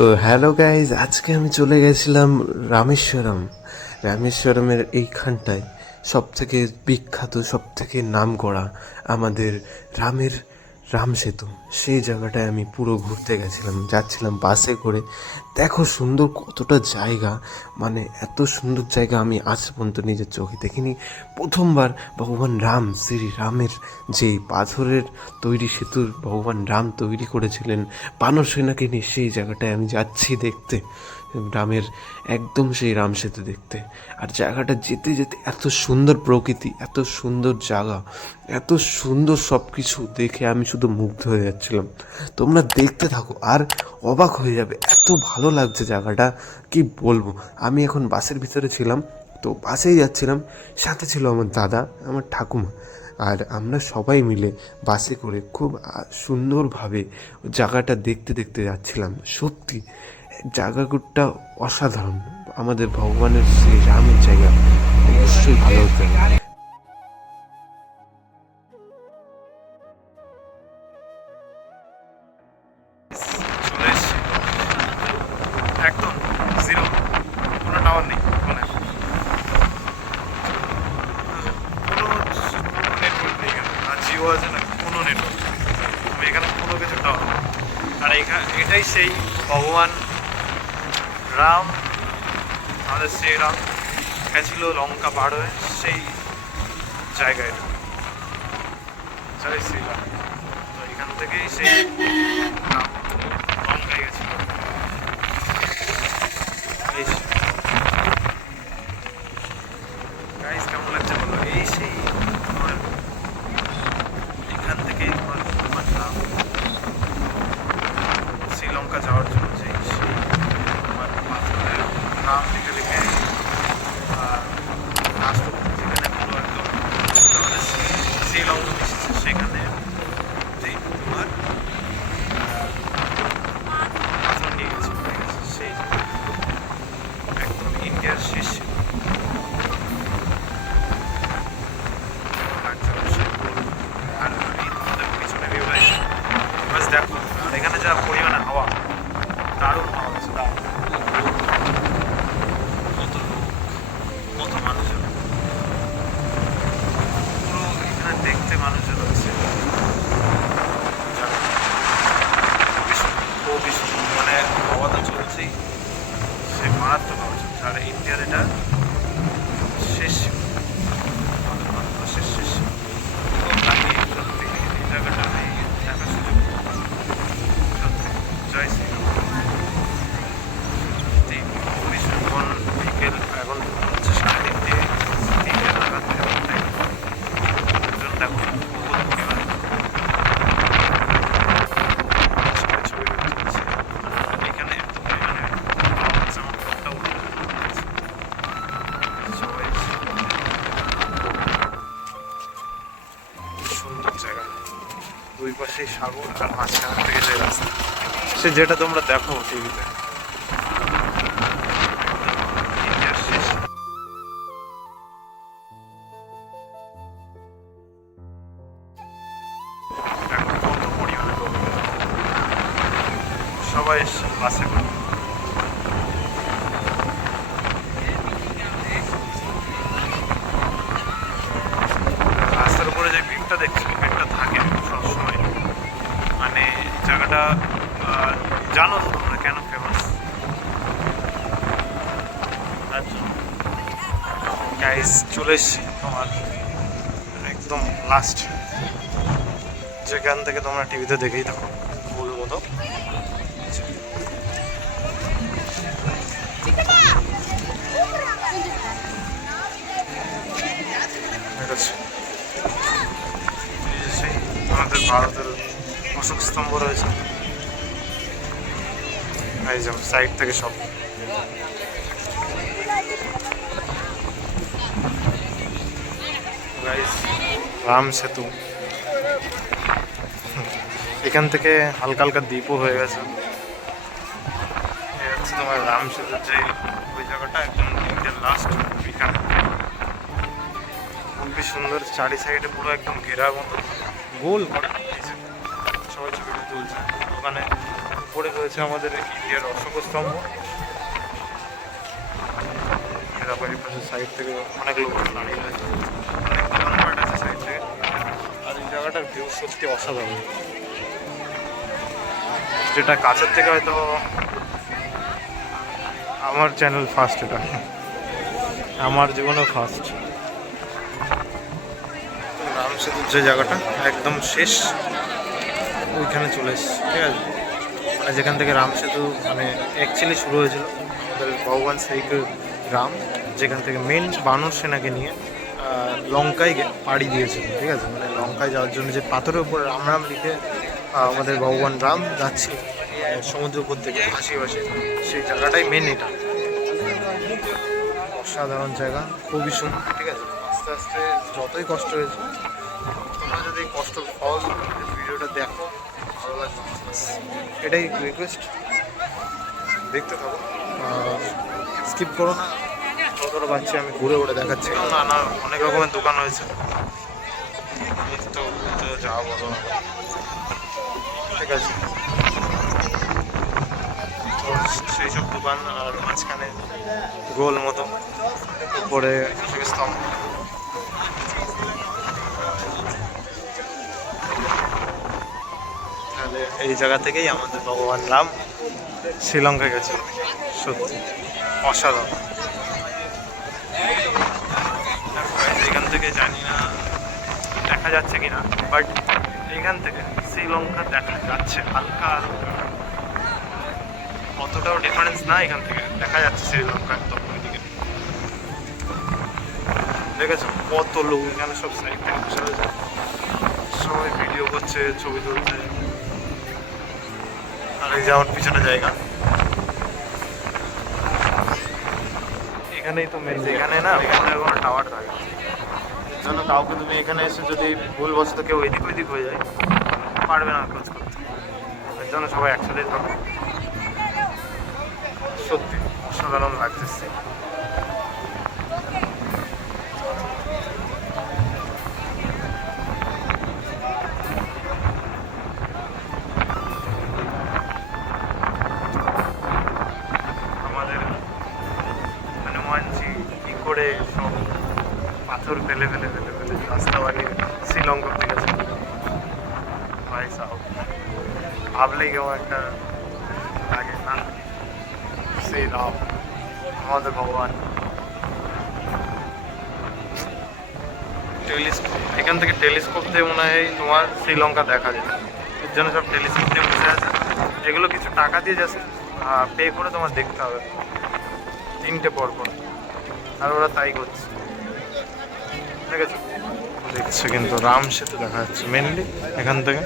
তো hello guys, আজকে আমি চলে গেছিলাম রামেশ্বরম। রামেশ্বরমের এইখানটায় সব থেকে বিখ্যাত সব থেকে নাম করা আমাদের রামের রাম সেতু। সেই জায়গাটায় আমি পুরো ঘুরতে গেছিলাম, যাচ্ছিলাম বাসে করে। দেখো সুন্দর কতটা জায়গা মানে এত সুন্দর জায়গা আমি আজ পর্যন্ত নিজের চোখে দেখিনি। প্রথমবার ভগবান রাম, শ্রী রামের যে পাথরের তৈরি সেতুর ভগবান রাম তৈরি করেছিলেন বানর সেনাকে নিয়ে সেই জায়গাটায় আমি যাচ্ছি দেখতে। রামের একদম সেই রাম সেতু দেখতে। আর জায়গাটা যেতে যেতে এত সুন্দর প্রকৃতি, এত সুন্দর জায়গা, এত সুন্দর সব কিছু দেখে আমি শুধু মুগ্ধ হয়ে যাচ্ছিলাম। তোমরা দেখতে থাকো, আর অবাক হয়ে যাবে, এত ভালো লাগছে জায়গাটা। কি বলব? আমি এখন বাসের ভিতরে ছিলাম, তো বাসেই যাচ্ছিলাম, সাথে ছিল আমার দাদা, আমার ঠাকুমা। আর আমরা সবাই মিলে বাসে করে খুব সুন্দরভাবে জায়গাটা দেখতে দেখতে যাচ্ছিলাম। সত্যি জায়গাটা অসাধারণ। আমাদের ভগবানের সেই রামের জায়গা অবশ্যই ভালো হতে একদম জিরো। টাওয়ার নেই এখানে। আর কোনো এখানে কোনো কিছু টাওয়ার আর এখানে এটাই সেই ভগবান রাম, আমাদের শ্রীরাম রাম গেছিল লঙ্কা পার হয়ে সেই জায়গায়। জয় শ্রীরাম। তো এখান থেকেই সেই দুই সাগর আর মাঝখান থেকে যে রাস্তা। সে যেটা তোমরা দেখো টিভিতে। সবাই বাসে করে। চলে এসছি তোমার একদম লাস্ট যেখান থেকে তোমরা টিভিতে দেখেই থাকো। ভুল মতো আমাদের ভারতের অশোক স্তম্ভ রয়েছে। এই যে সাইড থেকে সব। Guys, রাম সেতু। এখান থেকে হালকা হালকা দ্বীপও হয়ে গেছে। হচ্ছে তোমার রাম সেতুর যে ওই জায়গাটা একদম ইন্ডিয়ার লাস্ট এখানে খুবই সুন্দর। চারি সাইডে পুরো একদম ঘেরা মতো। গোল। করা সবাই ছবিটা তুলছে। ওখানে উপরে রয়েছে আমাদের ইন্ডিয়ার অশোক স্তম্ভ। পাশে সাইড থেকে অনেক লোক দাঁড়িয়ে রয়েছে অনেক দোকানপাট আছে সাইড থেকে আর এই জায়গাটার ভিউ সত্যি অসাধারণ। যেটা কাছের থেকে হয়তো আমার চ্যানেল ফার্স্ট এটা। আমার জীবনে ফার্স্ট রাম সেতুর যে জায়গাটা, একদম শেষ, ওইখানে চলে এসেছি, ঠিক আছে? মানে যেখান থেকে রাম সেতু মানে অ্যাকচুয়ালি শুরু হয়েছিল ভগবান শ্রী রাম, যেখান থেকে মেন বানর সেনাকে নিয়ে লঙ্কায় পাড়ি দিয়েছিল, ঠিক আছে? মানে লঙ্কায় যাওয়ার জন্য যে পাথরের উপর রাম রাম লিখে আমাদের ভগবান রাম যাচ্ছিল আহ, সমুদ্র উপর থেকে ভাসি সেই জায়গাটাই মেন এটা। অসাধারণ জায়গা খুবই সুন্দর ঠিক আছে? আস্তে আস্তে যতই কষ্ট হয়েছে তোমরা যদি কষ্ট ফল ভিডিওটা দেখো ভালো লাগবে। এটাই রিকোয়েস্ট দেখতে থাকো। স্কিপ করো না। যতটা পাচ্ছি আমি ঘুরে ঘুরে দেখাচ্ছি। না না অনেক রকমের দোকান হয়েছে তো যা বলো ঠিক আছে তো সেই সব দোকান আর মাঝখানে গোল মতো উপরে স্তম্ভ তাহলে এই জায়গা থেকেই আমাদের ভগবান রাম শ্রীলঙ্কা গেছে সত্যি অসাধারণ এখান থেকে জানি না দেখা যাচ্ছে কিনা। বাট এখান থেকে শ্রীলঙ্কা দেখা যাচ্ছে হালকা হালকা অতটাও ডিফারেন্স না এখান থেকে, দেখা যাচ্ছে শ্রীলঙ্কা একদম ওইদিকে। দেখেছ কত লোক এখানে সব সাইড থেকে বসে সবাই ভিডিও করছে, ছবি তুলছে। আর এই যে পিছনে জায়গা। এখানেই তো মেন এখানে না এখানে কোনো টাওয়ার থাকে জন্য কাউকে তুমি এখানে এসে যদি ভুল বসতো কেউ এদিক ওইদিক হয়ে যায়, পারবে না খোঁজ করতে। এর জন্য সবাই একসাথেই থাকো। সত্যি, অসাধারণ লাগতেছে। আমাদের হনুমানজি কি করে সব পাথর ফেলে ফেলে ফেলে ফেলে রাস্তা বানিয়ে শ্রীলঙ্কা থেকে গেছে ভাই সাহেব ভাবলেই কেমন একটা লাগে, না? শ্রী রাম, আমাদের ভগবান। টেলিস্কোপ, এখান থেকে টেলিস্কোপ দিয়ে মনে হয় তোমার শ্রীলঙ্কা দেখা যায়। এর জন্য সব টেলিস্কোপ দিয়ে বসে আছে। এগুলো কিছু টাকা দিয়ে জাস্ট পে করে তোমার দেখতে হবে। তিনটে পর পর আর ওরা তাই করছে। ঠিক দেখছে কিন্তু রাম সেতু দেখা যাচ্ছে মেনলি এখান থেকে।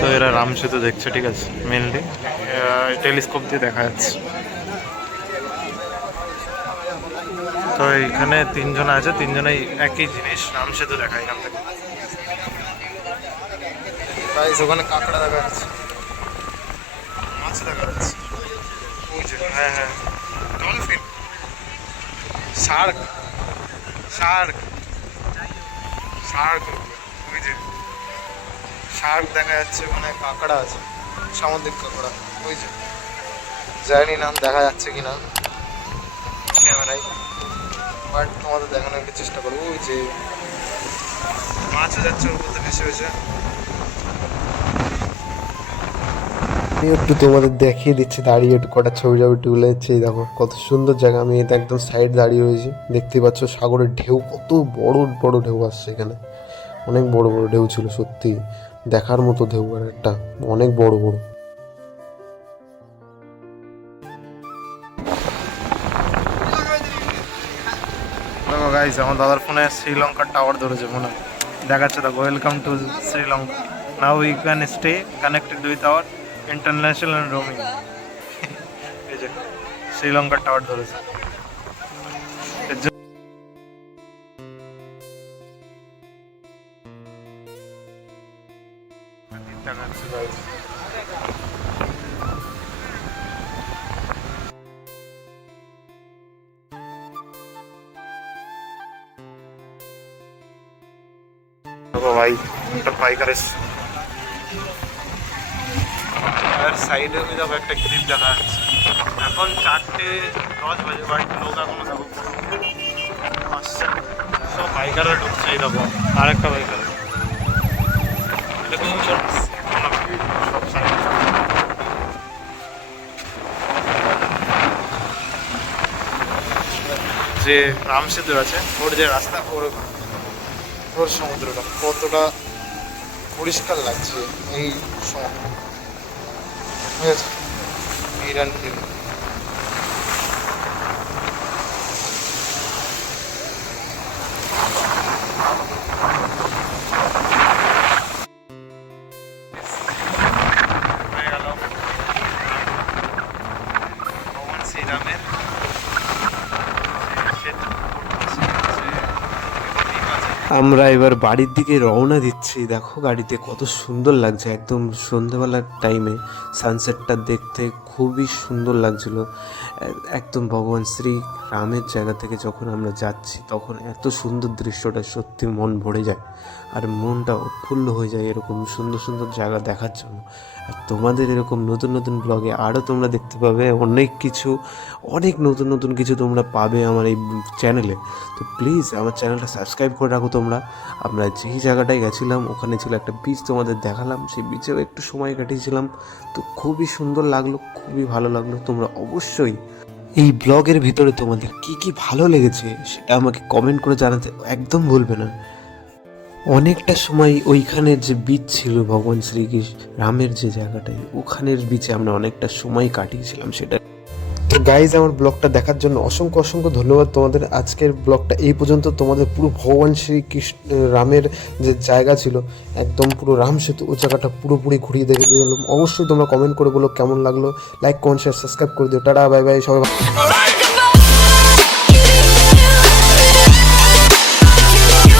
তো এরা রাম সেতু দেখছে, ঠিক আছে মেনলি টেলিস্কোপ দিয়ে দেখা যাচ্ছে। তো এখানে তিনজন আছে, তিনজনেই একই জিনিস, রাম সেতু দেখা এখান থেকে। ওখানে কাঁকড়া দেখা যাচ্ছে। মাছ দেখা যাচ্ছে। হ্যাঁ হ্যাঁ। ডলফিন শার্ক শার্ক শার্ক ওই যে শার্ক দেখা যাচ্ছে ওখানে কাঁকড়া আছে, সামুদ্রিক কাঁকড়া, ওই যে। জানি নাম দেখা যাচ্ছে কি না ক্যামেরায় বাট তোমাদের দেখানোর চেষ্টা করব, ওই যে মাছও যাচ্ছে ওর মধ্যে ভেসে ভেসে একটু তোমাদের দেখিয়ে দিচ্ছি, দাঁড়িয়ে একটু কটা ছবি টবি তুলে যাচ্ছে এই দেখো, কত সুন্দর জায়গা। আমি এটা একদম সাইড দাঁড়িয়ে রয়েছি। দেখতে পাচ্ছ সাগরের ঢেউ, কত বড় বড় ঢেউ আসছে এখানে। অনেক বড় বড় ঢেউ ছিল, সত্যি। দেখার মতো ঢেউ একটা, অনেক বড় বড়। দেখো আমার দাদার ফোনে শ্রীলঙ্কার টাওয়ার ধরেছে মনে। দেখাচ্ছে দেখো welcome to Sri Lanka. Now we can stay connected with our international roaming এই যে শ্রীলঙ্কার টাওয়ার ধরেছে এর জন্য- দেখাচ্ছে guys। তো দেখো ভাই একটা পাইকার এসছে আর সাইডে ওই দেখো একটা ক্লিপ দেখা যাচ্ছে। এখন চারটে দশ বাজে, বাড়িতে লোক এখনও দেখো। সব পাইকাররা ঢুকছে, এই দেখো। আরেকটা সাইড যে রাম সেতু আছে, ওর যে রাস্তা, ওর ওর সমুদ্রটা কতটা পরিষ্কার লাগছে এই সমুদ্র ঠিক আছে আমরা এবার বাড়ির দিকে রওনা দিচ্ছি। দেখো গাড়িতে কত সুন্দর লাগছে। একদম সন্ধেবেলার টাইমে সানসেটটা দেখতে খুবই সুন্দর লাগছিল। একদম ভগবান শ্রী রামের জায়গা থেকে যখন আমরা যাচ্ছি, তখন এত সুন্দর দৃশ্যটা সত্যি মন ভরে যায় আর মনটা উৎফুল্ল হয়ে যায় এরকম সুন্দর সুন্দর জায়গা দেখার জন্য। আর তোমাদের এরকম নতুন নতুন ব্লগে আরও তোমরা দেখতে পাবে অনেক কিছু, অনেক নতুন নতুন কিছু তোমরা পাবে আমার এই চ্যানেলে তো প্লিজ আমার চ্যানেলটা সাবস্ক্রাইব করে রাখো। তোমরা আমরা আমরা যেই জায়গাটায় গেছিলাম, ওখানে ছিল একটা বিচ তোমাদের দেখালাম, সেই বিচেও একটু সময় কাটিয়েছিলাম। তো খুবই সুন্দর লাগল, খুবই ভালো লাগল, তোমরা অবশ্যই এই ব্লগের ভিতরে তোমাদের কি কি ভালো লেগেছে সেটা আমাকে কমেন্ট করে জানাতে একদম ভুলবে না। অনেকটা সময় ওইখানে যে বিচ ছিল, ভগবান শ্রীকৃষ্ণ রামের যে জায়গাটায়, ওখানের বিচে আমরা অনেকটা সময় কাটিয়েছিলাম, সেটা গাইজ আমার ব্লগটা দেখার জন্য অসংখ্য অসংখ্য ধন্যবাদ তোমাদের। আজকের ব্লগটা এই পর্যন্ত। তোমাদের পুরো ভগবান শ্রীকৃষ্ণ, রামের যে জায়গা ছিল, একদম পুরো রাম সেতু, ও জায়গাটা পুরোপুরি ঘুরিয়ে দেখে দিয়ে অবশ্যই তোমরা কমেন্ট করে বলো কেমন লাগল। লাইক কমেন্ট শেয়ার সাবস্ক্রাইব করে দিও। টাটা বাই বাই সবাই